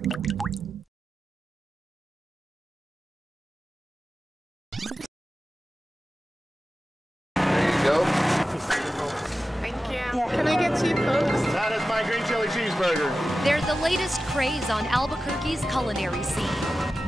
Can I get 2 Cokes? That is my green chili cheeseburger. They're the latest craze on Albuquerque's culinary scene.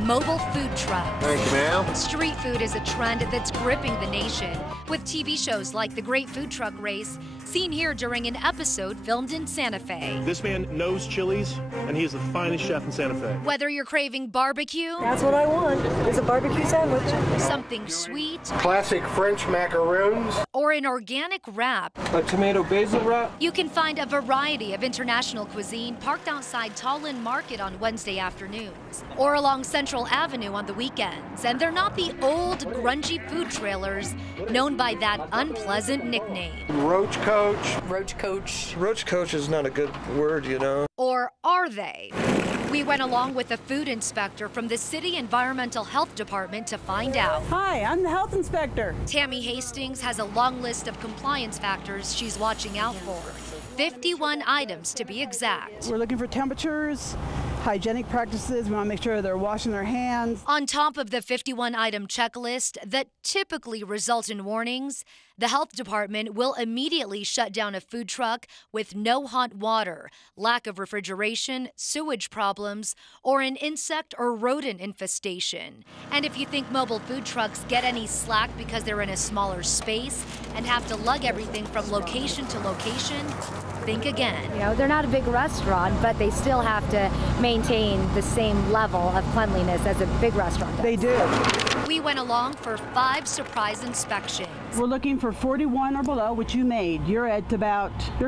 Mobile food trucks. Thank you, ma'am. Street food is a trend that's gripping the nation, with TV shows like The Great Food Truck Race, seen here during an episode filmed in Santa Fe. This man knows Chili's, and he is the finest chef in Santa Fe. Whether you're craving barbecue, that's what I want, is a barbecue sandwich. Something sweet, Classic French macaroons, or an organic wrap, a tomato basil wrap. You can find a variety of international cuisine parked outside Tallinn Market on Wednesday afternoons, or along Central Avenue on the weekends. And they're not the old, grungy food trailers known by that unpleasant nickname. Roach Coach. Roach Coach. Roach Coach is not a good word, you know. Or are they? We went along with a food inspector from the City Environmental Health Department to find out. Hi, I'm the health inspector. Tammy Hastings has a long list of compliance factors she's watching out for. 51 items to be exact. We're looking for temperatures, hygienic practices. We want to make sure they're washing their hands. On top of the 51-item checklist that typically result in warnings, the health department will immediately shut down a food truck with no hot water, lack of refrigeration, sewage problems, or an insect or rodent infestation. And if you think mobile food trucks get any slack because they're in a smaller space and have to lug everything from location to location, think again. You know, they're not a big restaurant, but they still have to maintain the same level of cleanliness as a big restaurant does. They do. We went along for 5 surprise inspections. We're looking for 41 or below, which you made. You're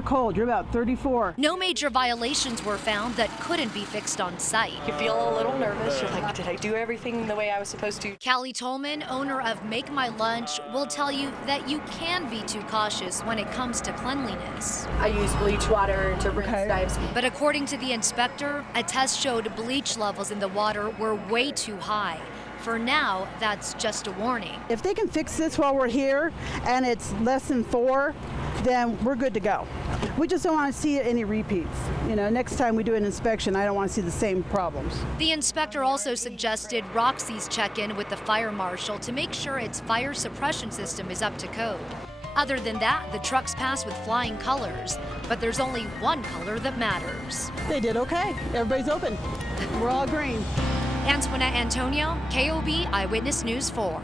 cold, you're about 34. No major violations were found that couldn't be fixed on site. You feel a little nervous. You're like, did I do everything the way I was supposed to? Callie Tolman, owner of Make My Lunch, will tell you that you can be too cautious when it comes to cleanliness. I use bleach water to rinse knives. But according to the inspector, a test showed bleach levels in the water were way too high. For now, that's just a warning. If they can fix this while we're here and it's less than 4, then we're good to go. We just don't want to see any repeats. You know, next time we do an inspection, I don't want to see the same problems. The inspector also suggested Roxy's check in with the fire marshal to make sure its fire suppression system is up to code. Other than that, the trucks pass with flying colors, but there's only one color that matters. They did okay. Everybody's open. We're all green. Antoinette Antonio, KOB Eyewitness News 4.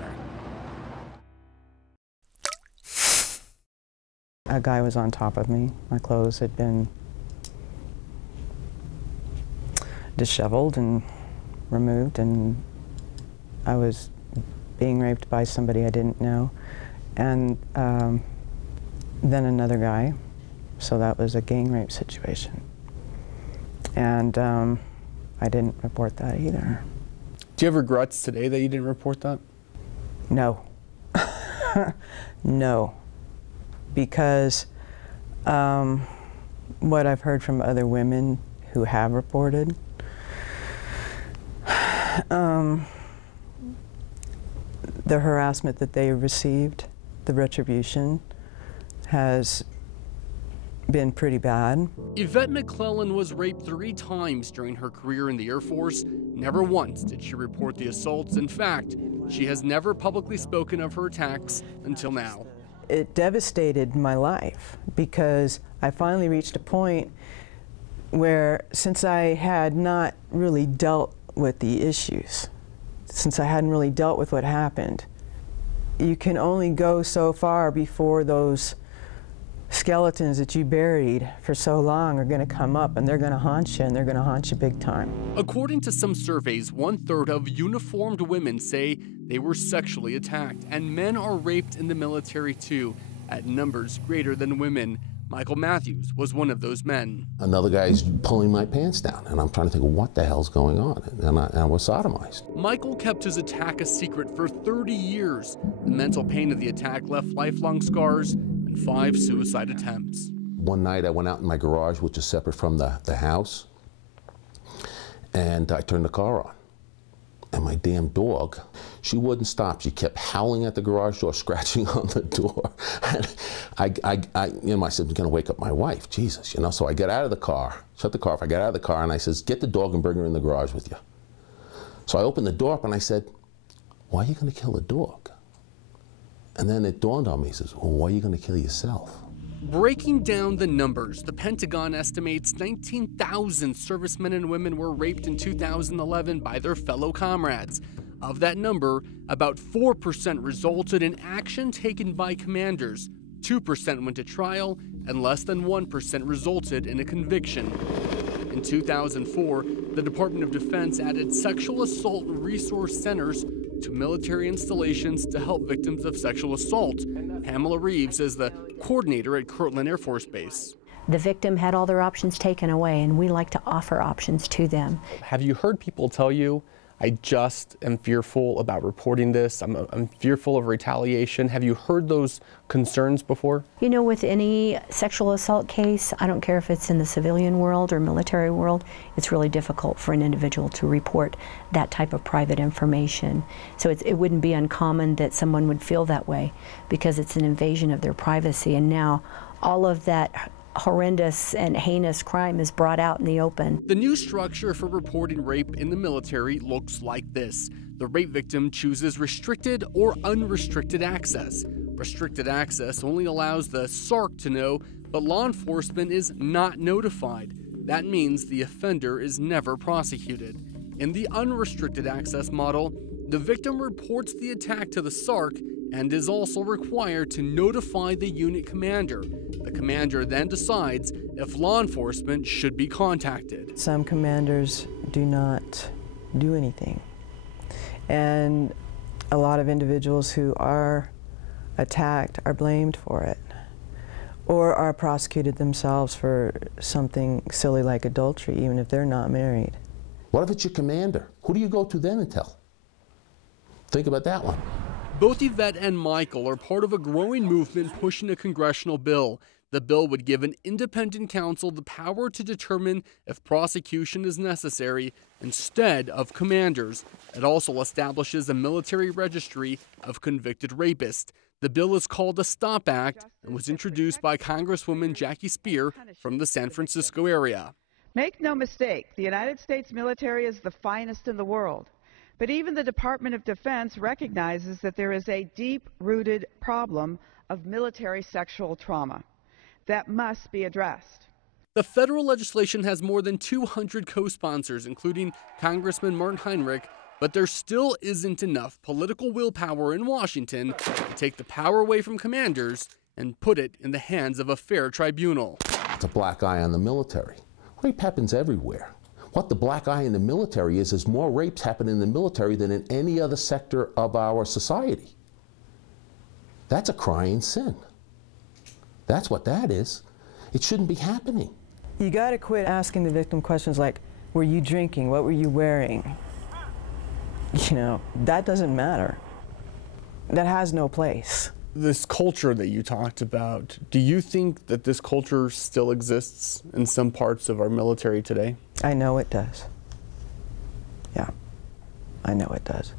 A guy was on top of me. My clothes had been disheveled and removed, and I was being raped by somebody I didn't know. And then another guy, so that was a gang rape situation. And I didn't report that either. Do you have regrets today that you didn't report that? No. No. Because what I've heard from other women who have reported, the harassment that they received, the retribution, has been pretty bad. Yvette McClellan was raped 3 times during her career in the Air Force. Never once did she report the assaults. In fact, she has never publicly spoken of her attacks until now. It devastated my life because I finally reached a point where, since I had not really dealt with the issues, since I hadn't really dealt with what happened, you can only go so far before those skeletons that you buried for so long are going to come up, and they're going to haunt you, and they're going to haunt you big time. According to some surveys, 1/3 of uniformed women say they were sexually attacked, and men are raped in the military too, at numbers greater than women. Michael Matthews was one of those men. Another guy's pulling my pants down, and I'm trying to think, what the hell's going on? And I was sodomized. Michael kept his attack a secret for 30 years. The mental pain of the attack left lifelong scars and 5 suicide attempts. One night I went out in my garage, which is separate from the house, and I turned the car on. And my damn dog, she wouldn't stop. She kept howling at the garage door, scratching on the door. And I said, I'm gonna wake up my wife, Jesus, you know? So I get out of the car, shut the car off, I get out of the car and I says, get the dog and bring her in the garage with you. So I opened the door up and I said, why are you gonna kill the dog? And then it dawned on me, he says, well, why are you gonna kill yourself? Breaking down the numbers, the Pentagon estimates 19,000 servicemen and women were raped in 2011 by their fellow comrades. Of that number, about 4% resulted in action taken by commanders, 2% went to trial, and less than 1% resulted in a conviction. In 2004, the Department of Defense added sexual assault resource centers to military installations to help victims of sexual assault. Pamela Reeves is the coordinator at Kirtland Air Force Base. The victim had all their options taken away, and we like to offer options to them. Have you heard people tell you, I just am fearful about reporting this, I'm fearful of retaliation? Have you heard those concerns before? You know, with any sexual assault case, I don't care if it's in the civilian world or military world, it's really difficult for an individual to report that type of private information. So it wouldn't be uncommon that someone would feel that way because it's an invasion of their privacy, and now all of that horrendous and heinous crime is brought out in the open. The new structure for reporting rape in the military looks like this. The rape victim chooses restricted or unrestricted access. Restricted access only allows the SARC to know, but law enforcement is not notified. That means the offender is never prosecuted. In the unrestricted access model, the victim reports the attack to the SARC and is also required to notify the unit commander. The commander then decides if law enforcement should be contacted. Some commanders do not do anything. And a lot of individuals who are attacked are blamed for it, or are prosecuted themselves for something silly like adultery, even if they're not married. What if it's your commander? Who do you go to then and tell? Think about that one. Both Yvette and Michael are part of a growing movement pushing a congressional bill. The bill would give an independent counsel the power to determine if prosecution is necessary instead of commanders. It also establishes a military registry of convicted rapists. The bill is called the STOP Act and was introduced by Congresswoman Jackie Speer from the San Francisco area. Make no mistake, the United States military is the finest in the world. But even the Department of Defense recognizes that there is a deep-rooted problem of military sexual trauma that must be addressed. The federal legislation has more than 200 co-sponsors, including Congressman Martin Heinrich, but there still isn't enough political willpower in Washington to take the power away from commanders and put it in the hands of a fair tribunal. It's a black eye on the military. Rape happens everywhere. What the black eye in the military is more rapes happen in the military than in any other sector of our society. That's a crying sin. That's what that is. It shouldn't be happening. You got to quit asking the victim questions like, were you drinking? What were you wearing? You know, that doesn't matter. That has no place. This culture that you talked about, do you think that this culture still exists in some parts of our military today? I know it does. Yeah, I know it does.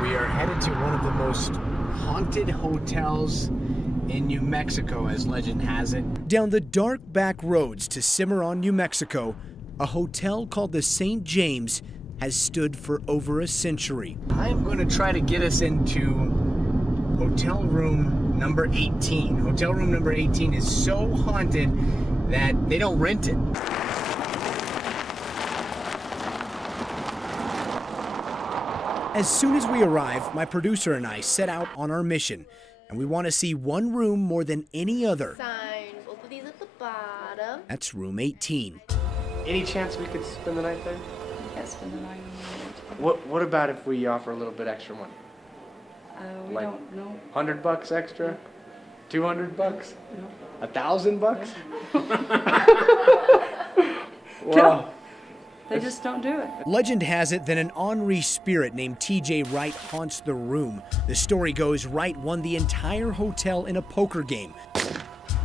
We are headed to one of the most haunted hotels in New Mexico, as legend has it. Down the dark back roads to Cimarron, New Mexico, a hotel called the St. James has stood for over a century. I'm going to try to get us into hotel room number 18. Hotel room number 18 is so haunted that they don't rent it. As soon as we arrive, my producer and I set out on our mission, and we want to see one room more than any other. Sign, both of these at the bottom. That's room 18. Any chance we could spend the night there? Yes, spend the night. What about if we offer a little bit extra money? We like don't know. $100 extra? $200? No. $1,000? Wow. They just don't do it. Legend has it that an ornery spirit named T.J. Wright haunts the room. The story goes Wright won the entire hotel in a poker game.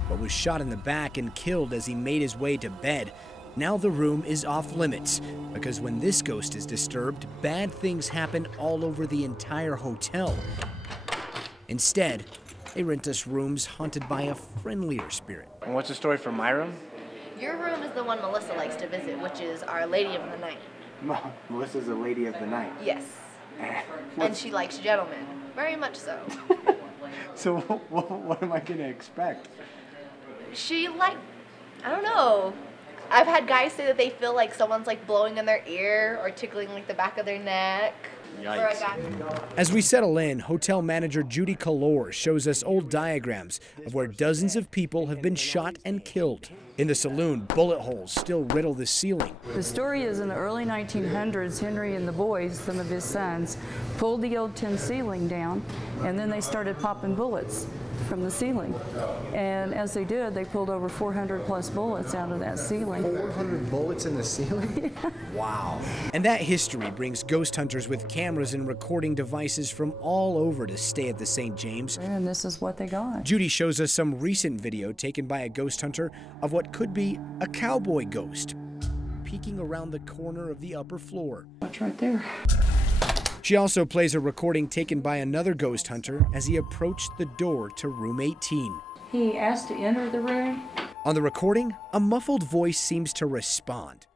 but was shot in the back and killed as he made his way to bed. Now the room is off limits, because when this ghost is disturbed, bad things happen all over the entire hotel. Instead, they rent us rooms haunted by a friendlier spirit. And what's the story for my room? Your room is the one Melissa likes to visit, which is Our Lady of the Night. Melissa's the lady of the night. Yes. And she likes gentlemen. Very much so. So what am I going to expect? She I don't know. I've had guys say that they feel like someone's like blowing in their ear or tickling like the back of their neck. As we settle in, hotel manager Judy Kalor shows us old diagrams of where dozens of people have been shot and killed. In the saloon, bullet holes still riddle the ceiling. The story is in the early 1900s, Henry and the boys, some of his sons, pulled the old tin ceiling down, and then they started popping bullets from the ceiling. And as they did, they pulled over 400 plus bullets out of that ceiling. 400 bullets in the ceiling? Wow. And that history brings ghost hunters with cameras and recording devices from all over to stay at the St. James. And this is what they got. Judy shows us some recent video taken by a ghost hunter of what could be a cowboy ghost peeking around the corner of the upper floor. Watch right there. She also plays a recording taken by another ghost hunter as he approached the door to room 18. He asked to enter the room. On the recording, a muffled voice seems to respond.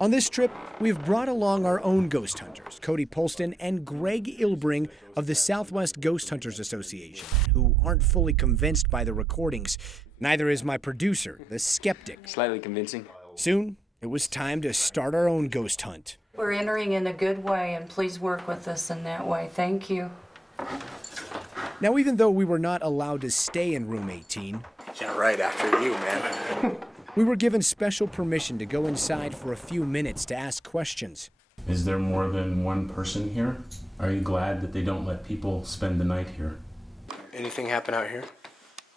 On this trip, we've brought along our own ghost hunters, Cody Polston and Greg Ilbring of the Southwest Ghost Hunters Association, who aren't fully convinced by the recordings. Neither is my producer, the skeptic. Slightly convincing. Soon, it was time to start our own ghost hunt. We're entering in a good way, and please work with us in that way. Thank you. Now, even though we were not allowed to stay in room 18, Yeah, right after you, man. we were given special permission to go inside for a few minutes to ask questions. Is there more than one person here? Are you glad that they don't let people spend the night here? Anything happen out here?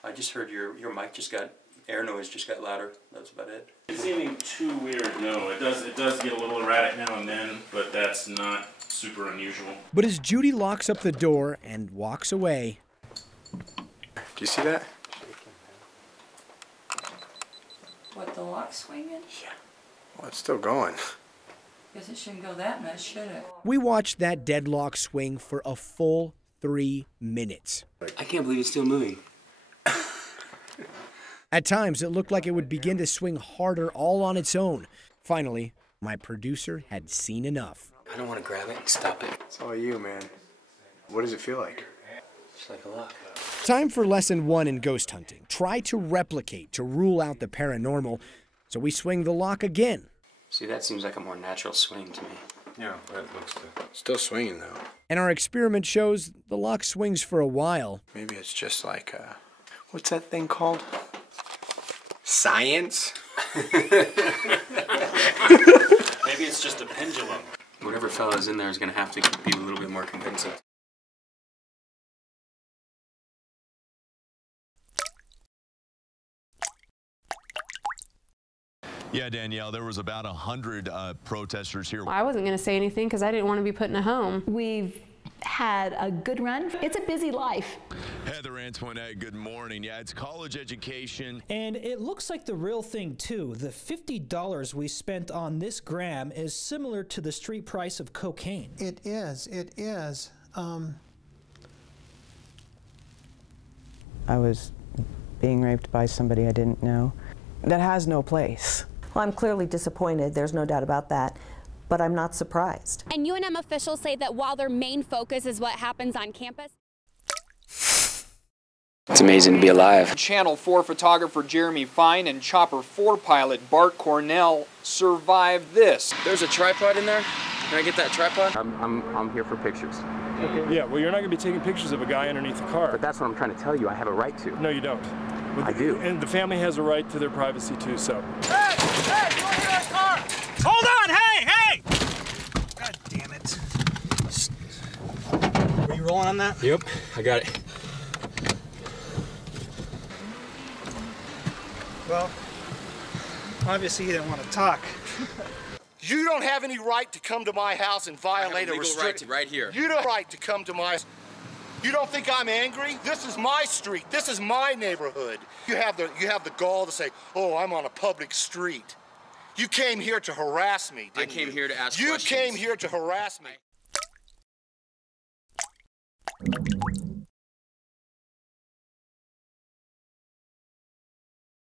I just heard your mic just got, air noise just got louder. That's about it. It's anything too weird, no. It does get a little erratic now and then, but that's not super unusual. But as Judy locks up the door and walks away... Do you see that? What, the lock swinging? Yeah. Well, it's still going. Guess it shouldn't go that much, should it? We watched that deadlock swing for a full 3 minutes. I can't believe it's still moving. At times, it looked like it would begin to swing harder all on its own. Finally, my producer had seen enough. I don't want to grab it and stop it. It's all you, man. What does it feel like? Just like a lock. Time for lesson 1 in ghost hunting. Try to replicate to rule out the paranormal. So we swing the lock again. See, that seems like a more natural swing to me. Yeah, that looks good. Still swinging, though. And our experiment shows the lock swings for a while. Maybe it's just like, what's that thing called? Science? Maybe it's just a pendulum. Whatever fella's in there is going to have to be a little bit more convincing. Yeah, Danielle, there was about 100 protesters here. I wasn't going to say anything because I didn't want to be put in a home. We've had a good run. It's a busy life. Heather Antoinette, good morning. Yeah, it's college education. And it looks like the real thing, too. The $50 we spent on this gram is similar to the street price of cocaine. It is. It is. I was being raped by somebody I didn't know. That has no place. Well, I'm clearly disappointed. There's no doubt about that. But I'm not surprised. And UNM officials say that while their main focus is what happens on campus. It's amazing to be alive. Channel 4 photographer Jeremy Fine and Chopper 4 pilot Bart Cornell survived this. There's a tripod in there. Can I get that tripod? I'm here for pictures. Okay. Yeah, well, you're not going to be taking pictures of a guy underneath the car. But that's what I'm trying to tell you. I have a right to. No, you don't. I do. And the family has a right to their privacy, too, so. Hey! Hey! You want to get our car? Hold on! Hey! Hey! God damn it. Were you rolling on that? Yep, I got it. Well, obviously you didn't want to talk. You don't have any right to come to my house and violate a restriction. Right here. You don't have a right to come to my. You don't think I'm angry? This is my street. This is my neighborhood. You have the gall to say, "Oh, I'm on a public street." You came here to harass me, didn't you? I came here to ask questions. questions. You came here to harass me.